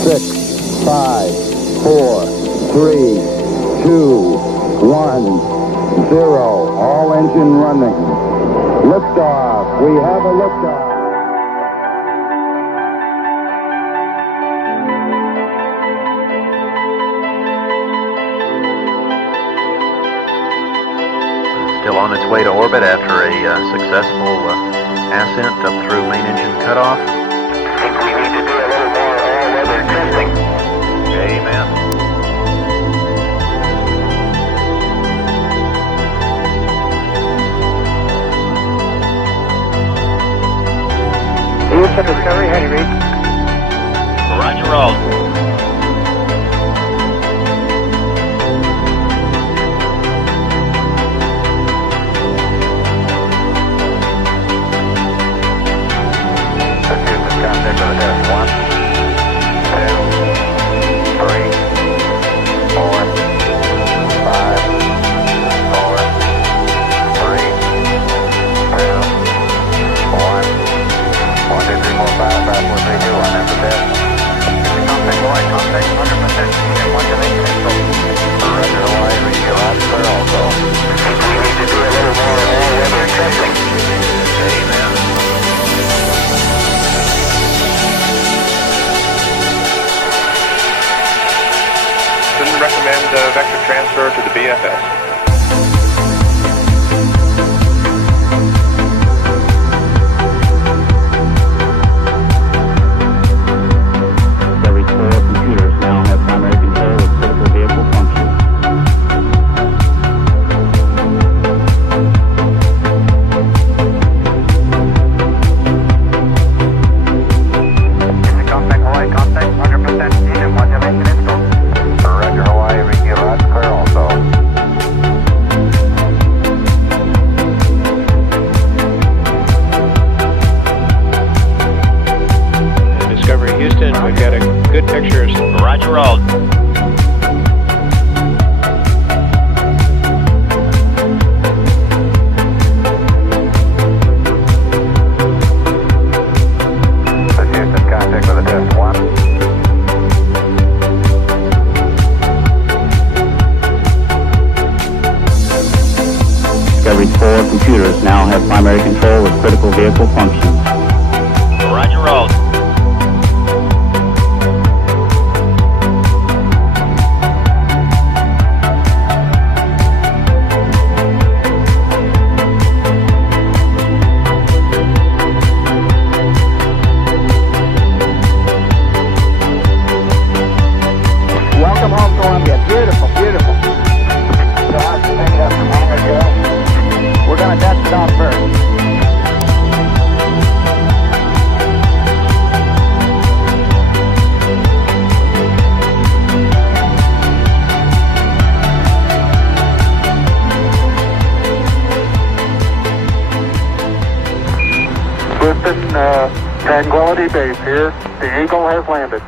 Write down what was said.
6, 5, 4, 3, 2, 1, 0. All engine running. Liftoff. We have a liftoff. Still on its way to orbit after a successful ascent up through main engine cutoff. I think we need to do a little more all-weather testing. Amen. Houston Discovery, how do you read? Roger, roll. Contact with the test. 1, 2, 3, 4, 5, 4, 3, 2, 1, 1, 2, 3, 4, 5, 5, 4, 3, 2, 1. That's the test. Contact Hawaii, contact 100%. Modulation info. Roger Hawaii, read your last clear also. I think we need to do a little more all-weather testing. Amen. Recommend vector transfer to the BFS. Every 4 computers now have primary control of critical vehicle functions. Contact Hawaii, contact 100% decent modulation info. Roger Hawaii, read your last clear also. Discovery Houston, we've got good pictures. Roger, roll. Houston, contact with a test. 1. Every 4 computers now have primary control of critical vehicle functions. Roger, roll. Welcome home, Columbia. Beautiful, beautiful. We're going to test it out first. Houston, Tranquility Base here. The Eagle has landed.